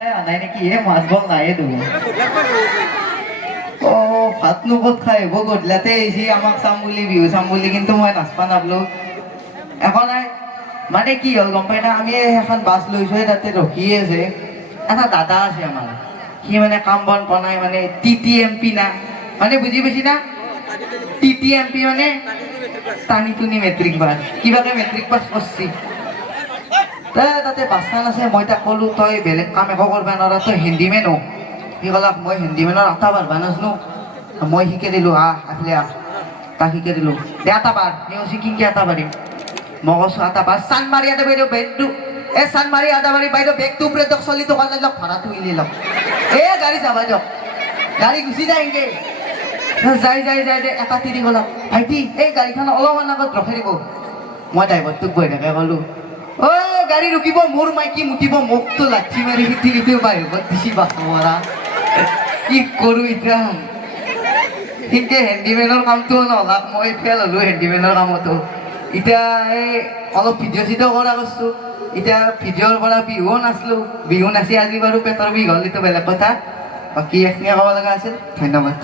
নাই নেকি মাছ বল নাই অ ভাত নুকত খাই হব গধূলাতে আহিছি আমাক চাম বুলি বিহু চাম বুলি কিন্তু মই নাচপা নাপলো একো নাই মানে কি হ'ল গম পাই না আমি এখন বাছ লৈছো তাতে ৰখিয়ে আছে এটা দাদা আছে আমাৰ সি মানে কাম বন বনাই মানে TTMP না মানে বুজি পাইছি না TTMP মানে টানি টুনি মেট্ৰিক পাছ কিবাকে মেট্ৰিক পাছ কৰছি তাতে বাছখন আছে মই তাক ক'লো তই বেলেগ কাম একো কৰবা নোৱাৰা তই হেণ্ডিমেন হ সি ক'লাক মই হেণ্ডিমেনৰ আটা বাঢ়বা নাজনো মই শিকাই দিলোঁ আফলে তাক শিকাই দিলোঁ দে আটা বাঢ় সি কৈছে কিনকে আটা বাঢ়িম মই কৈছোঁ আটা বাঢ় চান মাৰি আটা বাইদেউ বেগটো চান মাৰি আটা বাঢ়ি বাইদেউ বেগটো উপৰে দিয়ক চলি টকা লৈ লওক ভাড়াটো উলিয়াই লওক গাড়ী যাবা দিয়ক গাড়ী গুচি যায় এনকে যাই এটা তিৰি ক'লক ভাইটি এই গাড়ীখন অলপমান আগত ৰখাই দিব মই ড্ৰাইভাৰটোক বহি থাকে ক'লোঁ ঐ গাড়ী ৰখিব মোৰ মাইকী মুতিব মোকতো লাঠি মাৰি তিৰিটো বাহিৰত দিছি বাছ মৰা কি কৰোঁ এতিয়া সেনকে হেণ্ডিমেনৰ কামটো নহলাক মই ফেল হ'লোঁ হেণ্ডিমেনৰ কামতো এতিয়া এই অলপ ভিডিঅ' চিডিঅ' কৰা কৰিছোঁ এতিয়া ভিডিঅ'ৰ পৰা বিহুও নাচলোঁ বিহু নাচি আজি বাৰু পেটৰ বিষ হ'ল এইটো বেলেগ কথা বাকী এইখিনিয়ে ক'ব লগা আছিল ধন্যবাদ